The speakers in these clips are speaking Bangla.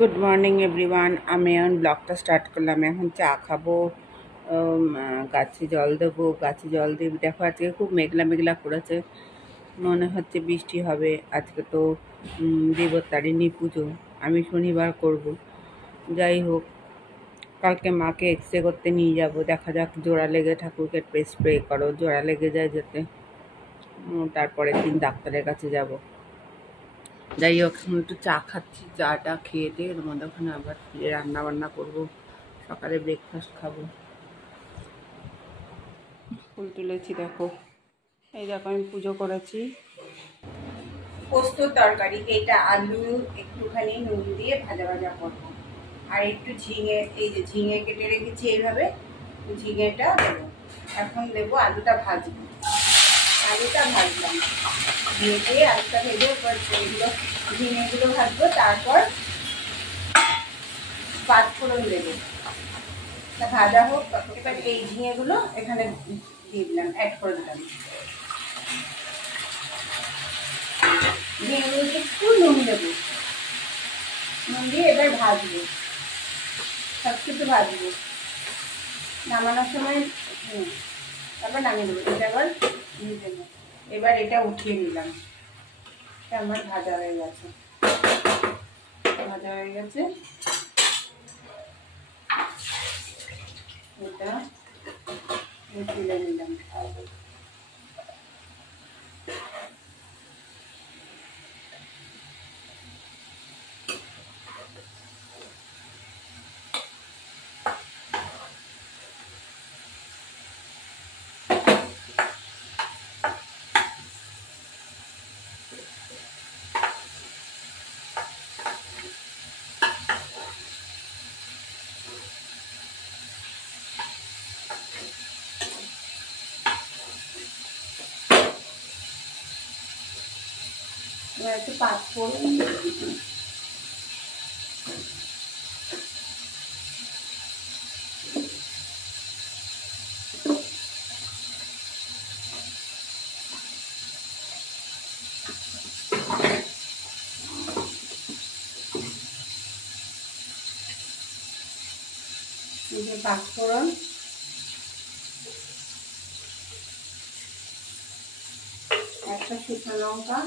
Good morning everyone. আমি এখন ব্লগটা স্টার্ট করলাম। এখন চা খাবো, গাছে জল দেবো। গাছে জল দিয়ে দেখো আজকে খুব মেঘলা মেঘলা করেছে, মনে হচ্ছে বৃষ্টি হবে। আজকে তো দেবতারিণী পুজো, আমি শনিবার করব। যাই হোক, কালকে মাকে এক্সরে করতে নিয়ে যাব, দেখা যাক। জোড়া লেগে ঠাকুরকে স্প্রে করো, জোড়া লেগে যায় যেতে। তারপরের দিন ডাক্তারের কাছে যাব। যাই হোক, এখন একটু চা খাচ্ছি। চাটা খেয়ে দিয়ে এর মধ্যে ওখানে আবার ফিরে রান্না বান্না করবো। সকালে ব্রেকফাস্ট খাবো। ফুল তুলেছি দেখো, এই দেখো আমি পুজো করেছি। পোস্তর তরকারি, এটা আলু একটুখানি নুন দিয়ে ভাজা ভাজা করবো। আর একটু ঝিঙে, এই যে ঝিঙে কেটে রেখেছি এইভাবে, ঝিঙেটা দেবো। এখন দেবো আলুটা ভাজবো। আলুটা ভাজলাম, ভেজে আলুটা ভেজে এগুলো ঝিঙেগুলো ভাজবো। তারপর পাঁচফোড়ন দেবো, তা ভাজা হোক। এবার এই ঝিঙেগুলো এখানে দিয়ে দিলাম, অ্যাড করে দিলাম। ঝিঙেগুলোকে একটু নুন দেবো, নুন দিয়ে এবার ভাজবো, সব কিছু ভাজবো। নামানোর সময় তারপর নামিয়ে দেবো। এটা আবার দিয়ে দেবো। এবার এটা উঠিয়ে নিলাম, এটা আমার ভাজা হয়ে গেছে। ভাজা হয়ে গেছে, এটা তুলে নিলাম। এবার একটু পাঁচফোড়ন, পাঁচফোড়ন, একটা শুকনো লঙ্কা,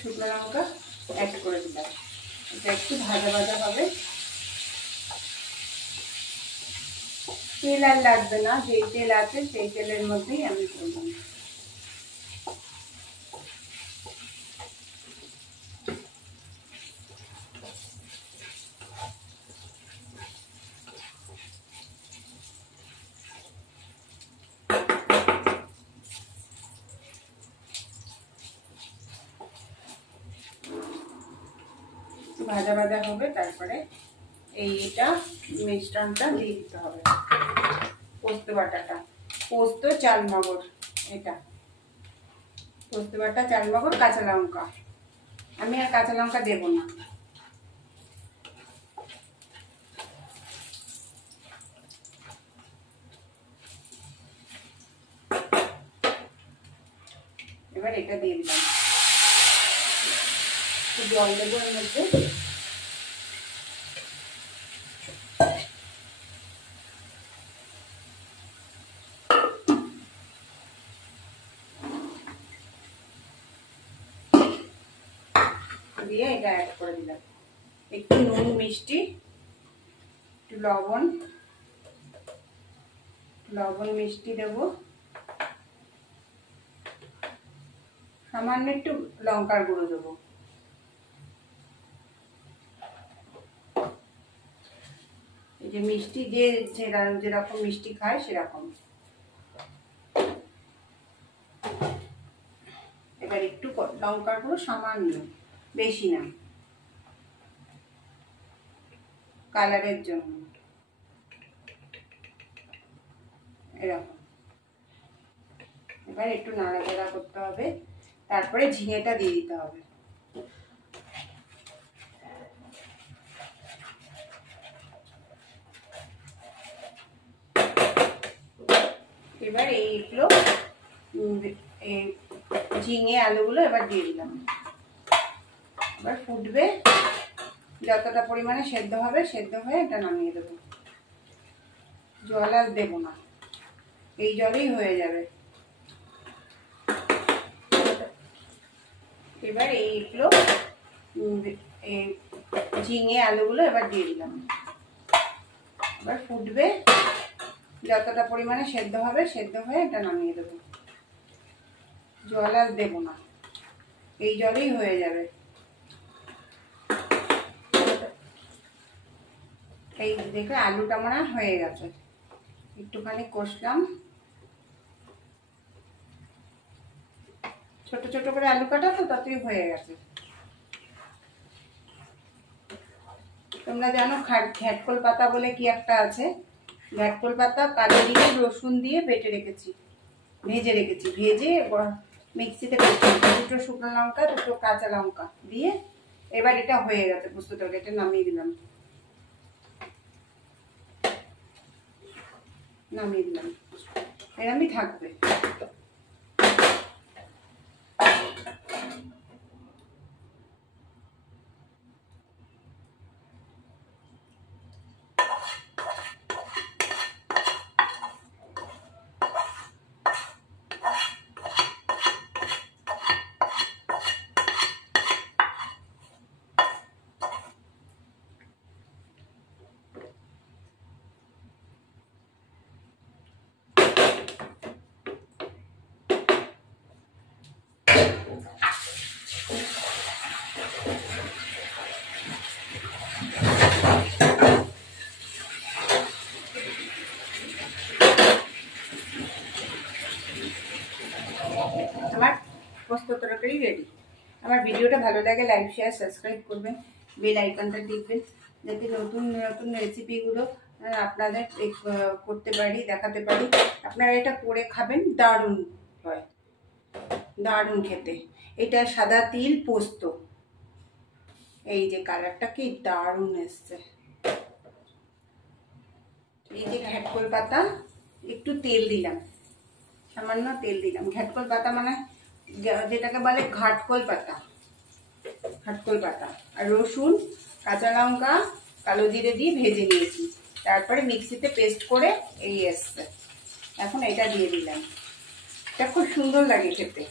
শুকনো লঙ্কা অ্যাড করে দিলাম। এটা একটু ভাজা ভাজা হবে। তেল আর লাগবে না, যেই তেল আছে সেই তেলের মধ্যেই আমি করলাম। ভাজা ভাজা হবে, তারপরে এটা মিশ্রণটা দিয়ে দিতে হবে। পোস্ত বাটাটা, পোস্ত চালমগর, এটা পোস্ত বাটা চালমগর, কাঁচা লঙ্কা। আমি আর কাঁচা লঙ্কা দেবো না। এবার এটা দিয়ে দিলাম, জল দেবো এর মধ্যে। দিয়ে এটা অ্যাড করে দিলাম। একটু নুন, মিষ্টি, একটু লবণ, মিষ্টি দেবো। সামান্য একটু লঙ্কার গুঁড়ো দেবো। এই যে মিষ্টি, যেরকম মিষ্টি খায় সেরকম। এবার একটু লঙ্কার গুঁড়ো সামান্য, বেশি না, কালারের জন্য, এরকম। এবার একটু নাড়াচাড়া করতে হবে, তারপরে ঝিঙেটা দিয়ে দিতে হবে। এবার এইগুলো ঝিঙে আলুগুলো এবার দিয়ে দিলাম। এবার ফুটবে, যতটা পরিমাণে সেদ্ধ হবে সেদ্ধ হয়ে এটা নামিয়ে দেবো। জল আর দেবো না, এই জলেই হয়ে যাবে। এবার এইগুলো এই ঝিঙে আলুগুলো এবার দিয়ে দিলাম। এবার ফুটবে, যতটা পরিমাণে সেদ্ধ হবে সেদ্ধ হয়ে এটা নামিয়ে দেবো। জল আর দেবো না, এই জলেই হয়ে যাবে। এই দেখে আলুটা মনে হয়ে গেছে, একটুখানি কষলাম। ছোট ছোট করে আলু কাটা তো তাতেই হয়ে গেছে। তোমরা জানো ঘ্যাটকল পাতা বলে কি একটা আছে, ঘ্যাটকল পাতা কালো জিরে রসুন দিয়ে বেটে রেখেছি, ভেজে রেখেছি, ভেজে মিক্সিতে দুটো শুকনো লঙ্কা দুটো কাঁচা লঙ্কা দিয়ে এবার এটা হয়ে গেছে পোস্তটা, এটা নামিয়ে দিলাম। এরমই থাকবে। আমার পোস্ত তরকারি রেডি। আমার ভিডিওটা ভালো লাগে লাইক শেয়ার সাবস্ক্রাইব করবেন, বেল আইকনটা টিপবেন, যাতে নতুন নতুন রেসিপিগুলো আপনাদের করতে পারি, দেখাতে পারি। আপনারা এটা করে খাবেন, দারুণ হয়, দারুণ খেতে। এটা সাদা তিল পোস্ত, এই যে কালারটা কি দারুণ এসছে। এই যে ঘ্যাটকল পাতা, একটু তেল দিলাম, সামান্য তেল দিলাম। ঘ্যাটকল পাতা মানে যেটাকে বলে ঘাটকল পাতা, ঘাটকল পাতা। আর রসুন কাঁচা লঙ্কা কালো জিরে দিয়ে ভেজে নিয়েছি, তারপরে মিক্সিতে পেস্ট করে এই এসছে। এখন এটা দিয়ে দিলাম, এটা খুব সুন্দর লাগে খেতে।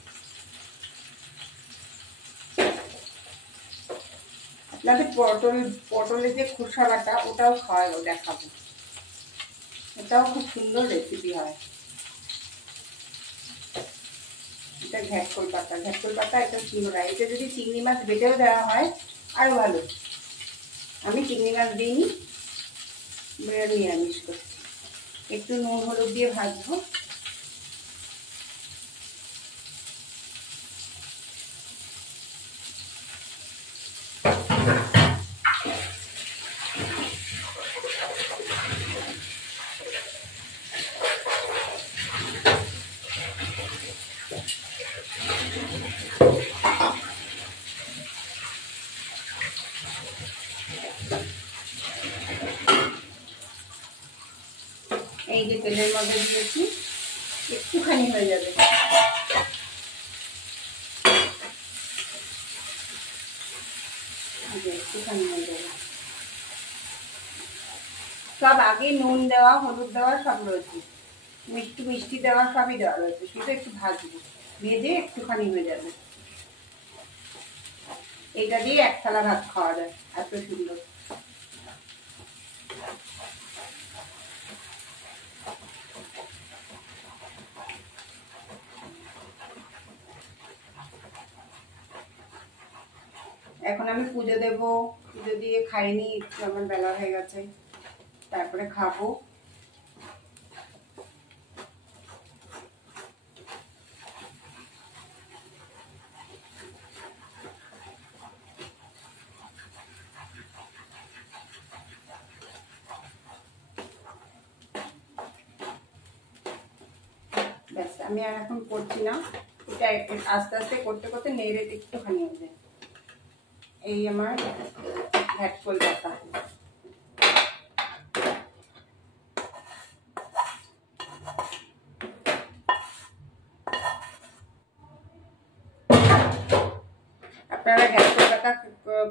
আপনাদের পটলের যে খোসা বাটা ওটাও খাওয়াবো, দেখাবো, এটাও খুব সুন্দর রেসিপি হয়। এটা ঘ্যাটকল পাতা, ঘ্যাটকল পাতা এটা সুন্দর হয়। এটা যদি চিংড়ি মাছ বেটেও দেওয়া হয় আরো ভালো। আমি চিংড়ি মাছ দিইনি, নিরামিষ করছি। একটু নুন হলুদ দিয়ে ভাজবো। এই যে তেলের মধ্যে দিয়েছি, একটুখানি হয়ে যাবে, একটুখানি হয়ে যাবে। সব আগে নুন দেওয়া হলুদ দেওয়া সব রয়েছে, মিষ্টি দেওয়া সবই দেওয়া রয়েছে, শুধু একটু ভাজবো, ভেজে একটুখানি হয়ে যাবে। এটা দিয়ে এক থালা ভাত খাওয়া যায়, এত সুন্দর। এখন আমি পুজো দেব, পুজো দিয়ে খাইনি, একটু আমার বেলা হয়ে গেছে, তারপরে খাবো। ব্যাস, আমি আর এখন করছি না, এটা আস্তে আস্তে করতে করতে নেড়ে একটুখানি হয়ে যায়। এই আমার ঘ্যাটকল পাতা। আপনারা ঘ্যাটকল পাতা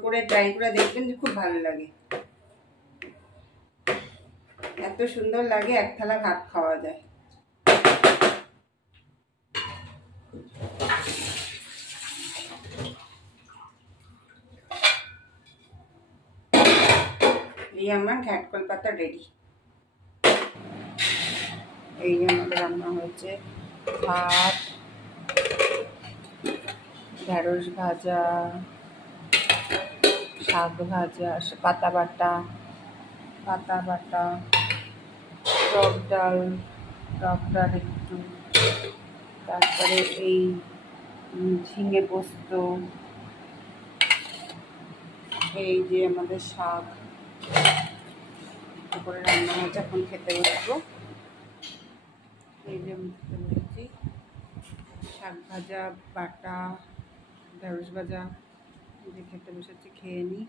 করে ট্রাই করে দেখবেন যে খুব ভালো লাগে, এত সুন্দর লাগে, এক থালা ভাত খাওয়া যায়। এই আমার ঘ্যাটকল পাতা রেডি। এই যে আমাদের রান্না হয়েছে ভাত, ঢেঁড়স ভাজা, শাক ভাজা, পাতা বাটা, টক ডাল একটু, তারপরে এই ঝিঙে পোস্ত, এই যে আমাদের শাক করে রান্না হয়েছে। এখন খেতে বসবো। এই যে আমি খেতে বসেছি, শাক ভাজা, বাটা, ঢেঁড়স ভাজা, এই যে খেতে বসেছি, খেয়ে নিই।